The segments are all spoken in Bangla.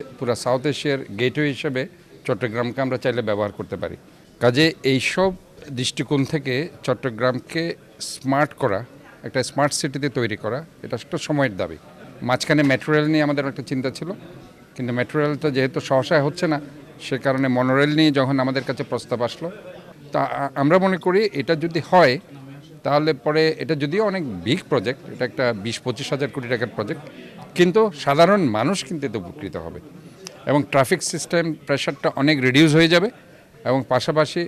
পুরো সাউথ এশিয়ার গেটওয়ে হিসেবে চট্টগ্রামকে আমরা চাইলে ব্যবহার করতে পারি। কাজে এইসব দৃষ্টিকোণ থেকে চট্টগ্রামকে স্মার্ট করা, একটা স্মার্ট সিটিতে তৈরি করা, এটা একটা সময়ের দাবি। মাঝখানে মেট্রো রেল নিয়ে আমাদের একটা চিন্তা ছিল, কিন্তু মেট্রো রেলটা যেহেতু সহসায় হচ্ছে না, সে কারণে মনোরেল নিয়ে যখন আমাদের কাছে প্রস্তাব আসলো, তা আমরা মনে করি এটা যদি হয় তাহলে পরে এটা যদিও অনেক বিগ প্রজেক্ট, এটা একটা 20-25 হাজার কোটি টাকার প্রজেক্ট, কিন্তু সাধারণ মানুষ কিন্তু এতে উপকৃত হবে এবং ট্রাফিক সিস্টেম প্রেশারটা অনেক রিডিউস হয়ে যাবে এবং পাশাপাশি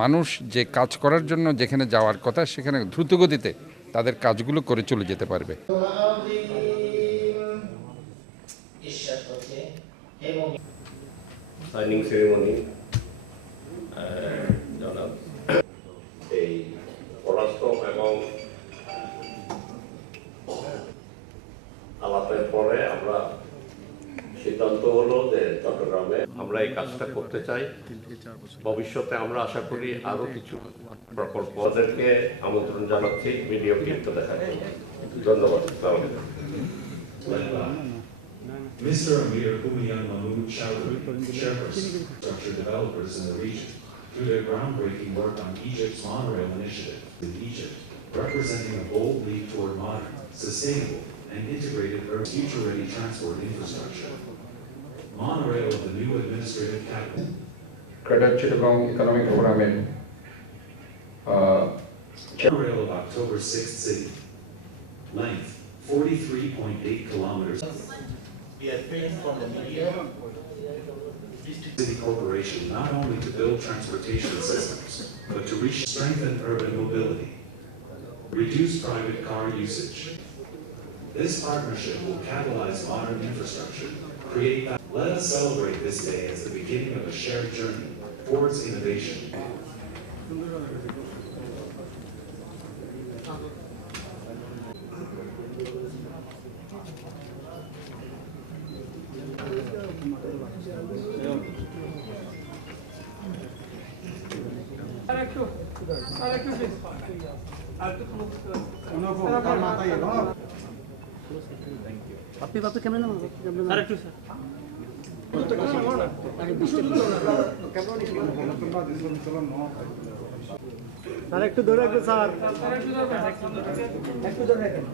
মানুষ যে কাজ করার জন্য যেখানে যাওয়ার কথা সেখানে দ্রুতগতিতে তাদের কাজগুলো করে চলে যেতে পারবে। সাইনিং সেরেমনি জনাব এই পরাস্ত এবং আলাপের পরে আমরা সিদ্ধান্ত হলো যে চট্টগ্রামে আমরা এই কাজটা করতে চাই। ভবিষ্যতে আমরা আশা করি আরো কিছু প্রকল্প ওদেরকে আমন্ত্রণ জানাচ্ছি ভিডিও ক্লিপটা দেখার জন্য। ধন্যবাদ। Mr. Amir Umiyan Mahmood Chowdhury, chairperson of infrastructure developers in the region, through their groundbreaking work on Egypt's monorail initiative in Egypt, representing a bold leap toward modern, sustainable, and integrated future-ready transport infrastructure. Monorail of the new administrative capital. Greater Chittagong Economic Forum Monorail of October 6th City. Length 43.8 kilometers. We are paying from the media. City Corporation not only to build transportation systems, but to strengthen urban mobility, reduce private car usage. This partnership will catalyze modern infrastructure, Let us celebrate this day as the beginning of a shared journey towards innovation. Sir একটু ধরে রাখবেন স্যার, একটু ধরে রাখবেন।